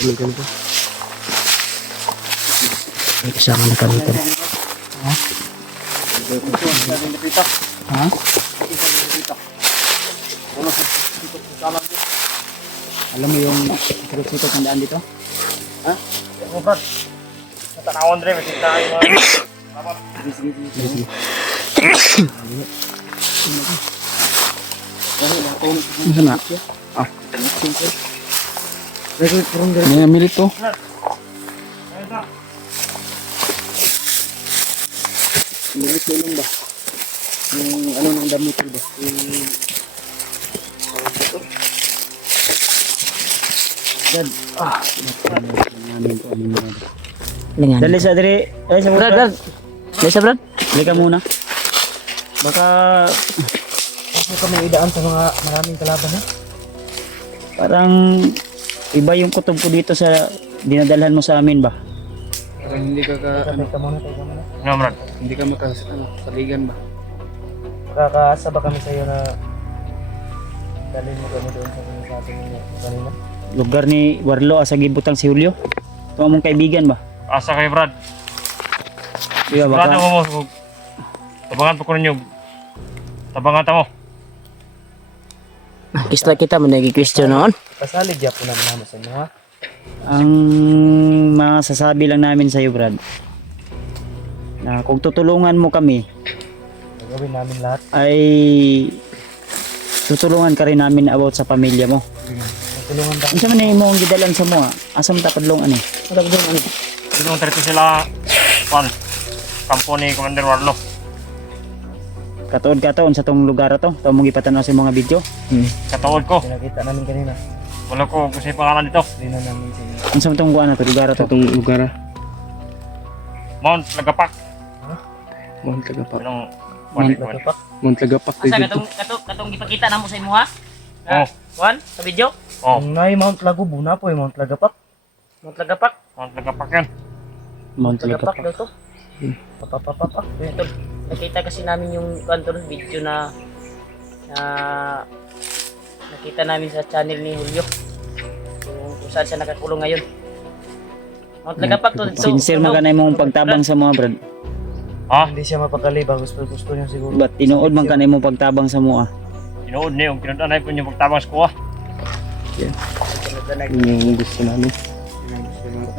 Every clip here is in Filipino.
ganito. May kasama na kami ito. Ha? Ha? Alam mo yung sikot-sikot ng daan dito? Ha? Ano ba? Natanawon rin, masik na kayo. Sige. Ano na? Ah. May milit to. Milit ko lang ba? Yung ano ng damit ko ba? Dad. Lingan. Dali sa diri. Ay sa Brad, Brad. Dali sa Brad. Dali ka muna. Baka Ako kami idaan sa mga maraming kalaban ha? parang iba yung kutob ko dito sa dinadalhan mo sa amin ba? Parang hindi ka Tayo muna. Ano man? hindi ka makasaligan ba? Makakaasa ba kami sa iyo na dalhin mo kami doon sa sinasabi niyo kanina? Lugar ni Warlo asa gibutang si Julio. Ito mong kaibigan ba? Asa kay Brad? Iya Brad baka. mo. Tabangan pa ko ninyo. Tabangan ta mo. Kista kita mo nag-question noon. Pasalig ya po na naman sa inyo ha? Ang masasabi lang namin sa iyo, Brad, na kung tutulungan mo kami, Gagawin namin lahat. ay tutulungan ka rin namin about sa pamilya mo. Tulungan ba? Unsa man mo ang gidalan sa mo? Asa mo tapadlong ani? Wala ko doon ano? Dito trito sila pan. Kampo ni Commander Warlo. Katuod sa tong lugar to, to mong ipatanaw sa mga video. Katuod ko. Pinakita namin kanina. Wala ko kung sa'yo pangalan dito. Hindi na namin sa inyo. Unsa man tong kuan to lugar to? Itong lugar ha? Mount Lagapak. Mount Lagapak. Anong Lagapak? Mount Lagapak Asa dito. katong gipakita namo sa imo ha? Oh. Juan, sa video. Oh, Ang nai Mount Lagubo na po Mount Lagapak. Mount Lagapak. Mount Lagapak yan. Mount Lagapak Lagapak. daw to. Papapapak. Ito, nakita kasi namin yung kanto video na nakita namin sa channel ni Julio. Kung saan siya nakakulong ngayon. Mount Lagapak to. Sincere man kanay mong pagtabang sa mga Brad. Ha? Hindi siya mapakali ba? Gusto niya siguro. But tinuod man kanay mong pagtabang sa mo. Tinuod ni yung kinudanay po yung pagtabang sa kuha. Yung gusto namin.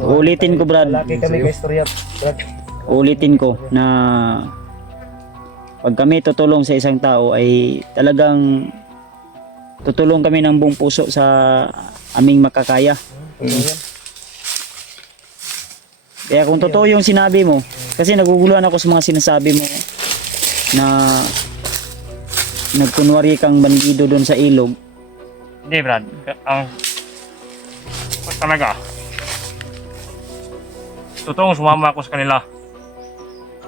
Ulitin ko, Brad. Laki kami kay istorya. Brad. Ulitin ko na pag kami tutulong sa isang tao ay talagang tutulong kami ng buong puso sa aming makakaya. Kaya kung totoo yung sinabi mo, kasi naguguluhan ako sa mga sinasabi mo na nagkunwari kang bandido doon sa ilog. Hindi Brad. Ang talaga. Totoong sumama ako sa kanila.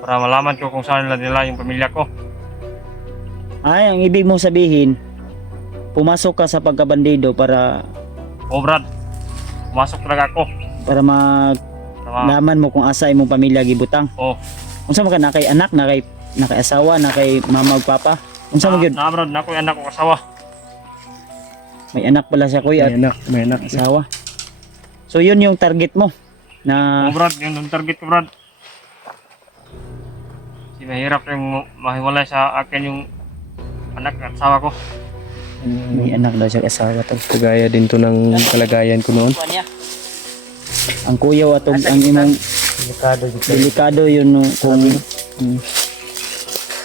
Para malaman ko kung saan nila yung pamilya ko. Ay, ang ibig mong sabihin, pumasok ka sa pagkabandido para Oh Brad. Pumasok talaga ako. mag Tama. laman mo kung asa imong pamilya gibutang. Oh. Unsa man ka na kay anak, na kay asawa, na kay mama ug papa? Unsa man gyud? Na Brad, na ako yung anak ko asawa. May anak pala siya kuya at May anak. asawa. So yun yung target mo na Oh Brad, yun ang target ko Brad. Kasi mahirap yung mahiwalay sa akin yung anak at asawa ko. may anak daw siya asawa to. Kagaya din to ng kalagayan ko noon. Kuan niya. Ang kuyaw at ang imong Delikado dito. delikado yun no, kung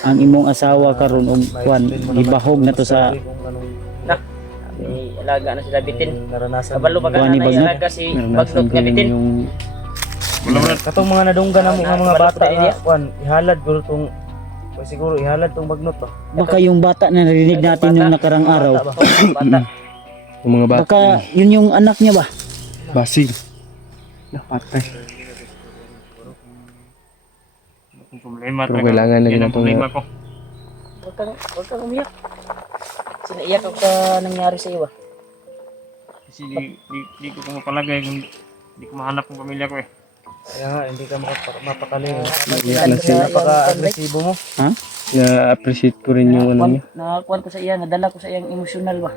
ang imong asawa karon og kwan gibahog na to sa May alaga na sila bitin. Naranasan. Kabalo pa ka Kuha ni na Bagnot. alaga si Naranasan Bagnot ko nga rin bitin. yung Wala Brad. katong mga nadunggan na mga Kabalo bata pa rin nga niya. kwan ihalad guro tong siguro ihalad tong bagnot ba. baka yung bata na narinig natin yung nakarang araw. Bata. Yung mga Baka yun yung anak niya ba? basig. Napatay. Yung problema Pero kailangan lagi yan ang na itong- problema ko. Huwag kang umiyak. Sinaiyak ako sa nangyari sa iyo. Kasi di ko mapalagay kung di ko mahanap ng pamilya ko eh. Kaya nga hindi ka mapakali. Iyak lang sila. Napaka-agresibo mo. Ha? Na-appreciate ko rin yung ano niya. Nakakuan ko sa iya, nadala ko sa iyang emosyonal ba.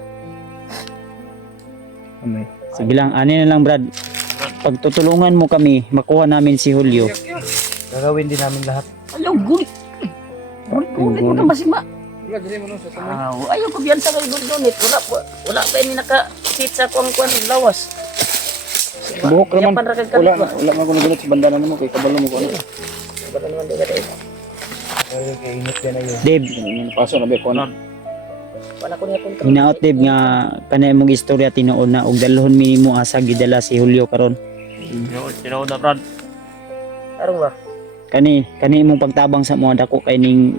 Amay. Sige lang, ano na lang Brad. pagtutulungan mo kami, makuha namin si Julio. Gagawin din namin lahat. Ayaw, gulit. Gulit mo kang masima. Ayaw ko biyan sa kay Gordonit. Wala pa ini naka-sit sa kuang lawas. Buhok naman. Yapan ra kag kalit ba? Wala man ko nagulat sa bandana mo kay kabalo mo ko ano. Wala naman di ka tayo. Kay init yan na yun. Dave, Paso na be ko na. Wala ko niya kontrol. hinaot Dave nga kanay mong istorya tinuod na og dalhon minimo asa gidala si Julio karon. Tinood na Brad. Tarong ba? Kani imong pagtabang sa mga dako kay ning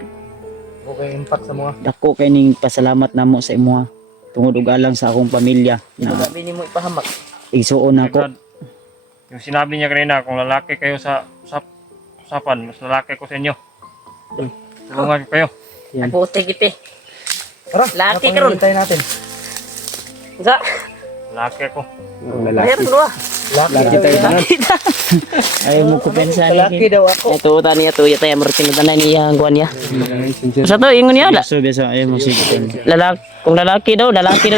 Okay impact sa mga. pasalamat namo sa imuha tungod og alang sa akong pamilya na Sabi ni mo ipahamak. igsuon Brad, nako. yung sinabi niya kanina, kung lalaki kayo sa usapan, mas lalaki ko sa inyo. Tulungan ko kayo. Yan. Puti kiti. Tara, Laki ka ron. Tayo natin. Sa? Lalaki ko. Ayan ko ba? Laki tayo na. Ayaw mo kupensa Laki daw ako. Ito tani ato yata ya martin tanay niya ang kuan niya. Sa to ingon niya la. So besa ayaw mo sige. Kung lalaki daw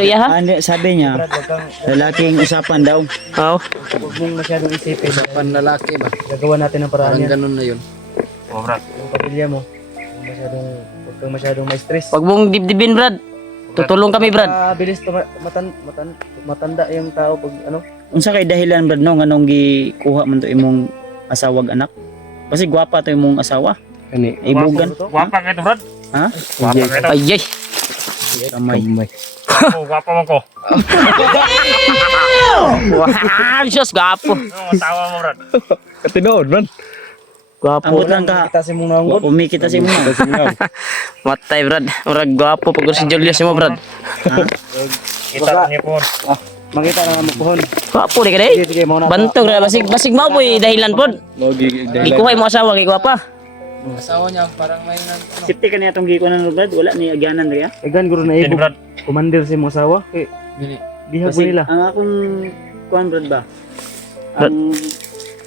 iya ha. Ande sabi niya Brad, wag kang lalaking usapan daw. Oh. huwag mong masyadong isipin. Panlalaki ba? Gagawa natin ng paraan yan. Ganun na yun. Oh, Brad. Yung pamilya mo. Huwag kang masyadong ma-stress. Wag mong dibdibin Brad. Tutulong kami Brad. Bilis matanda yung tao pag ano. Unsa kay dahilan Brad no nganong gikuha man to imong asawag anak? Kasi gwapa to imong asawa. Kani. Ibugan. Guwapa ka ito, Brad. Ha? Guwapa ka ito. Ayay. Kamay. Guwapa mo ko. Wah, Diyos gapo. Ano ang tawa mo, Brad? Katinood man. Gapo. Ambot lang ka. Kita si mong nangod. Umi kita si mo. Matay Brad. Murag gapo pag si Julius mo Brad. Kita niyo po. Makita na mo pohon. Gapo di ka day. Sige mo na. Bantog ra basig mo boy dahilan pod. Gikuha mo asawa kay gwapa. Asawa niya parang may Sipti ka niya itong gikuha ng Brad. Wala ni agyanan riya. Egan guro na Yan, ibo. Brad. Commander si mong asawa. Kay bihag mo Kasi nila. ang akong kuan Brad ba? Ang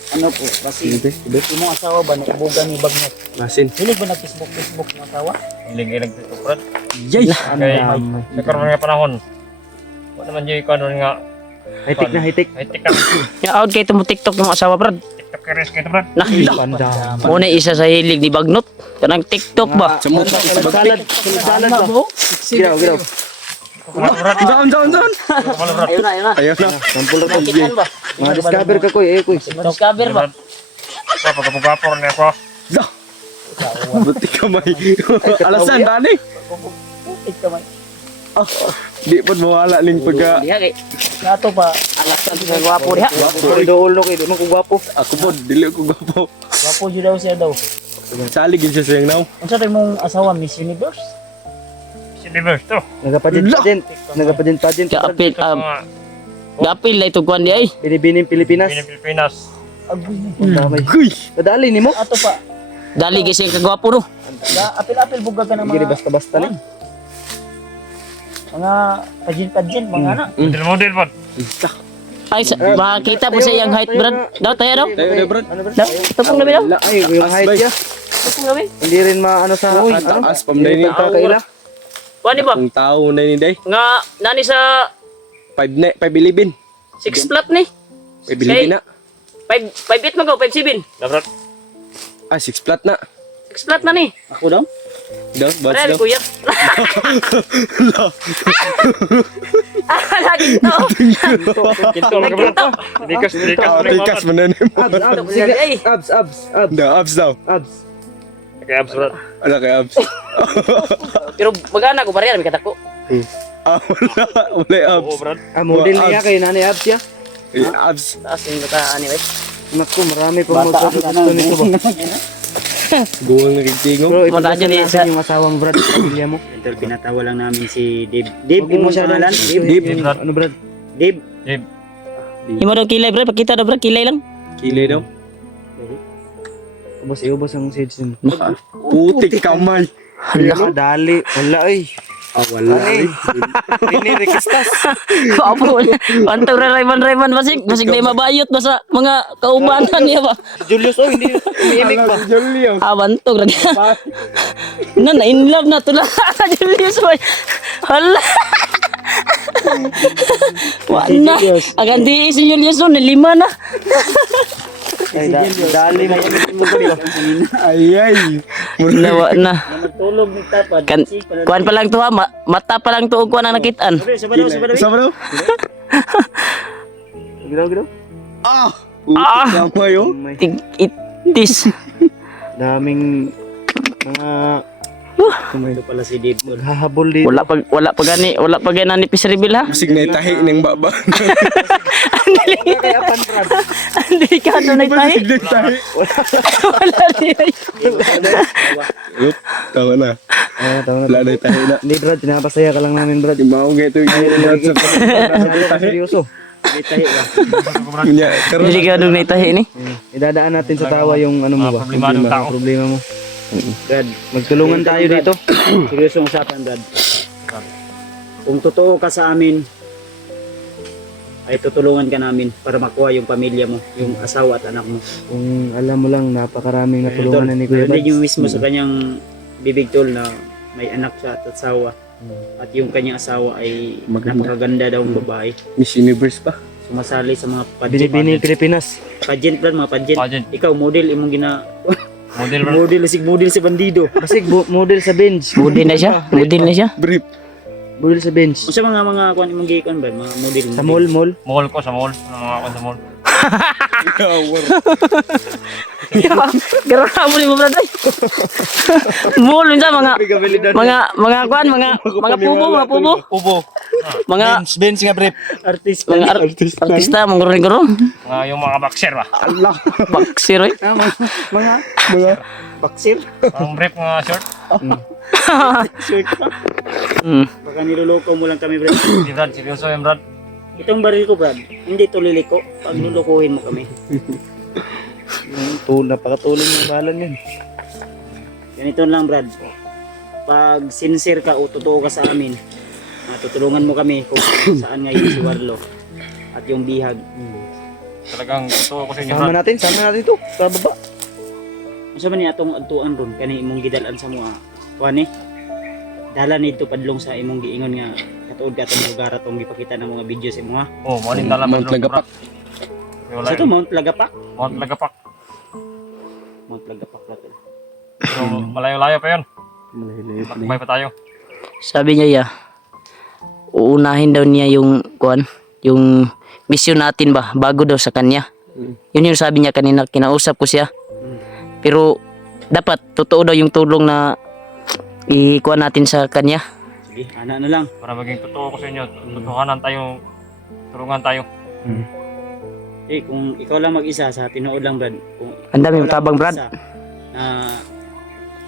ano po kasi imong asawa ba naibugan ni Bagnot. Masin. Hilig ba nag-Facebook ng asawa? Hiling-hiling dito, Brad. Jay. Kay sa karon nga panahon. Wala naman yung ikaw nga. High-tech na high-tech. Ay, tika. Ya out kay tumo TikTok yung asawa Brad. TikTok ka rin kayo, Brad. Nah, Panda. mo na isa sa hilig ni Bagnot. Kanang TikTok ba? Salad ba? Giraw. Brad. Down. Wala, Brad. Ayun na. Ayun na. Sampul na Kitan ba? Mga discover ka koy. Koy. Discover ba? Brad. Pagkapagapor niya ako. Buti kamay. Alasan tani. Di po mawala ning pagka. Diha kay nato pa alasan sa gwapo diha. Dool no kay di man ko gwapo. Ako po, dili ko gwapo. Gwapo jud daw siya daw. Salig yun siya siyang now. Unsa tay mong asawa Miss Universe? Siniverse to. Nagapadin. Kaapil Mga gapil la ito kuan di ay. Binibining Pilipinas. Pilipinas. Damay. Nadali nimo. Ato pa. Dali gyud siya kagwapo no. Apil-apil buga ka ng Giri mga basta-basta ni. mga pajin mga ana. Model, Brad. Ay makita po sa iyang height Brad. Daw tayo daw. Tayo na, Brad. Daw tupong labi daw. Ay, yung height niya. Tupong labi. Hindi rin maano sa ano. Taas, pamday ni Kakaila. Kuan ba? Kung tao na ni day. Nga nani sa 5 6 flat ni. 5 na. 5 mo go 5-7. Na, Brad. Ah, 6 flat na. 6 flat na ni. Ako daw. Daw, Pare buds daw. kuya. Lagi to. Kinto ka, Brad. Dikas. Tikas mananim. Sige. Ay. Abs. Daw, abs daw. Abs. Kaya, Brad. Ano kay abs? Pero magana ko pareha mi katako. Ah, wala yung abs. Oo, Brad. Model niya kay nani abs ya. Abs. Taas yung kata ani ba. Naku, marami pa gusto nito ba? Buwang nagigtingong. Bro, Wala ipagdasal dyan eh, natin yung asawang Brad, pamilya mo. Ito pinatawa lang namin si Dave. Dave, Huwag mo imong masyadong pangalan? isipin. Brad. Ano Brad? Dave. Imo daw kilay bro, pakita daw bro kilay lang. Kilay daw. Ubos ang seeds mo. Putik kamay. Hala, dali. Wala ay. Ah, wala. Ini rekistas. Apo. Anto Rayman basig may mabayot ba sa mga kaubanan niya ba? Julius, oh, hindi umiimik ba? Julius. Bantog ra niya. Na in love na tula Julius boy. Hala. Wala. Agan di si Julius no, 5 na. Ay, dali mo. Ay. Nawa na. Nagtulog ni tapad. Kuan pa lang to ha, mata pa lang to ug kuan ang nakitaan. Sabi daw. Sama daw? Giraw. Ah! Putik kamay oh. Itis. Daming mga ito pala si Dave. Hahabol dito. Wala pa gani ni Pisribil ha. Masig na itahi ng baba. Ang delikado na tayo. Masig na itahi. Wala niya. Yup, tama na. Wala na itahi na. Hindi Brad, pinapasaya ka lang namin Brad. Yung mga ito yung Seryoso. Delikado na tayo ni. Idadaan natin sa tawa yung ano mo ba? Problema ng tao. Problema mo. Brad, magtulungan tayo dito. Seryosong usapan Brad. Kung totoo ka sa amin, ay tutulungan ka namin para makuha yung pamilya mo, yung asawa at anak mo. Kung alam mo lang, napakaraming natulungan na ni Kuya Bads. Hindi yung mismo sa kanyang bibig tol na may anak siya at asawa. At yung kanyang asawa ay napakaganda daw ang babae. Miss Universe pa. Sumasali sa mga pageant. Binibini Pilipinas. Pageant Brad, mga pageant. Pageant. Ikaw, model, imong gina... Model bro. model si bandido. Kasi model sa bench. Model na siya. Brief. Model sa bench. Unsa mga kuan imong gikan ba? Mga model. Sa mall. Mall ko sa mall. Ano mga ako sa mall. Garo mo ni mo brad. Mall unsa mga kuan mga pubo. Ubo. Mga bench nga brief. Artist. mga artista mong garo. Mga yung mga boxer ba. Allah. Baksir oy. Mga baksir. Ang brief nga short. Baka niloloko mo lang kami, Brad. Hindi Brad, seryoso yan Brad. Itong baril ko, Brad, hindi to liliko. Pag lulukuhin mo kami. Napakatuloy ng balan yan. Ganito lang, Brad. Pag sincere ka o totoo ka sa amin, tutulungan mo kami kung saan ngayon si Warlo at yung bihag. Talagang totoo ko sa inyo Sama Brad. natin ito, sa baba. Masa man ni atong agtuan ron, kani imong gidalan sa mga, kuhan dala nito padlong sa imong giingon nga katuod ka itong lugar atong gipakita ng mga video sa mga. Oh, morning dala Mount Lagapak. Sa ito, Mount Lagapak? Mount Lagapak. Mount Lagapak na ito. So, malayo-layo pa yun. Magmay pa tayo. Sabi niya uunahin daw niya yung kuan, yung mission natin ba bago daw sa kanya. Yun yung sabi niya kanina, kinausap ko siya. Pero dapat totoo daw yung tulong na ikuha natin sa kanya. Sige, ana na lang. Para maging totoo ko sa inyo. Totohanan tayo. Tulungan tayo. Kung ikaw lang mag-isa sa tinood lang, Brad. Kung Ang dami ikaw lang tabang, Brad. mag-isa, na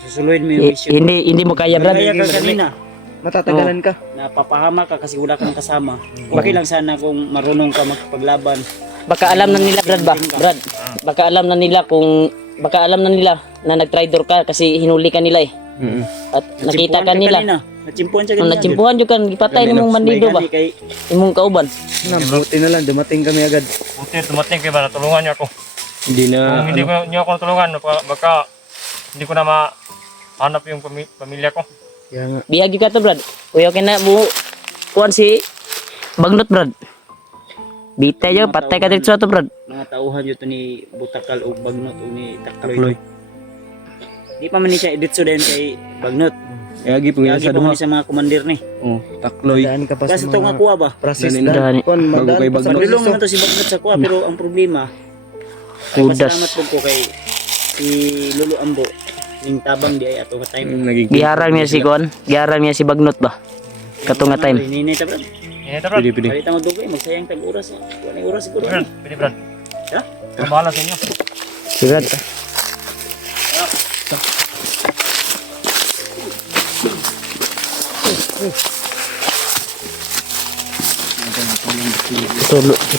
susuluhin mo yung mission. Hindi mo kaya, Brad. Kaya ka kanina. Matatagalan ka. Napapahama ka kasi wala kang kasama. Okay lang sana kung marunong ka magpaglaban. Baka alam na nila, Brad ba? Brad, baka alam na nila na nag-tridor ka kasi hinuli ka nila eh. At nakita ka nila. Natsimpuan siya Nung kanina. natsimpuhan yung kan, gipatay ni mong bandido ba? Kay Imong kauban. Buti na lang, dumating kami agad. Buti, dumating kayo ba? Natulungan niyo ako. Hindi na. Kung hindi niyo ako natulungan, baka hindi ko na mahanap yung pamilya ko. Kaya nga. Biyagi ka to, Brad. Kuya ka na mo kuhan si Bagnot, Brad. Bitay yo, patay ka dito to, Brad. mga tauhan yun to ni Butakal o Bagnot o ni Takloy. Di pa man ni siya editso din kay Bagnot. Yagi po Lagi sa pa duha. man ni sa mga komandir ni. Oh, takloy. Daan ka pa sa Kasi ito nga mga kuha ba? process Dani- daan. Dani. Kuan, Bago madaan kay pa sa Bagnot. Padulong proseso. naman to si Bagnot sa kuha pero ang problema ay Kudas. pasalamat po ko kay si Lolo Ambo ning tabang di ay ato ka time. Nagiging. Giharang niya si Kuan. Giharang niya si Bagnot ba? Katunga time. Ninay ta brad. Init Brad. Pili, pili. Balita mo dugay magsayang tag oras. Wala oras siguro. Brad, pwede Brad. Ha? Bahala sa inyo. Si Brad.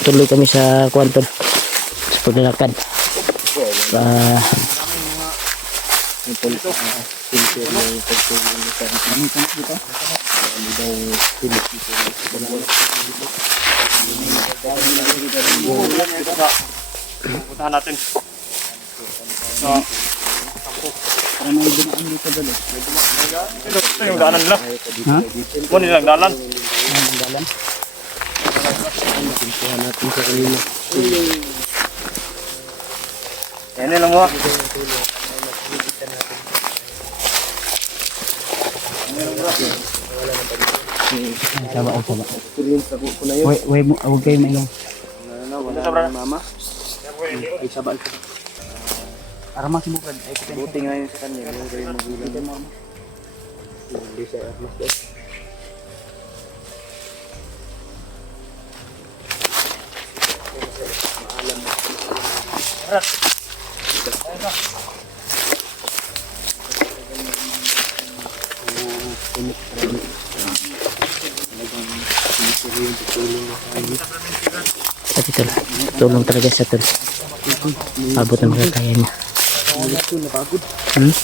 Tuloy kami sa Kuanton. Sa paglalakad. Puntahan natin. So, ito yung daanan nila. Ha? Ito nilang daanan. Ang dalan. Pintuhan natin sa kanina. Yan lang mo. Saba. Wait mo, huwag kayo mainom. Mama. Ay, sabal. Para masimukan. Ay, Buti nga yun sa kanya. Yung kayo magulang. Hindi siya armas daw. Sabi tol, tulong talaga sa tol. Abot ang mga kaya niya. Hmm?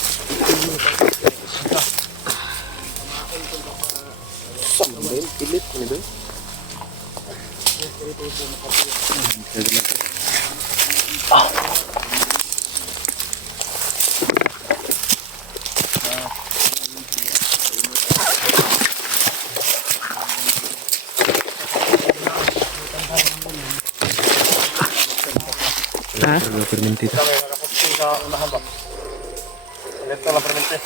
Ha? Fermentita. Sa unahan ba? Ito lang permente.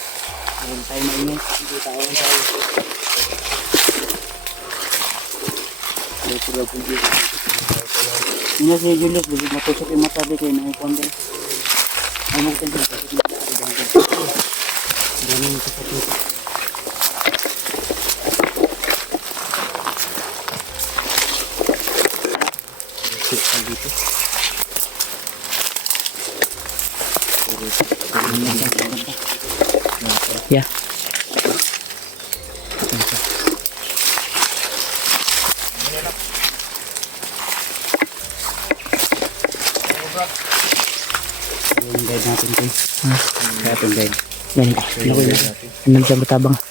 tayo mainom. Hindi tayo. Ina si Julius, matusok yung mata di kayo na ipon din. Ay mo din. Ganun sa sakit. Yeah. Yung guide natin ko. Ha? Kaya itong guide. Yan. Anong siya matabang?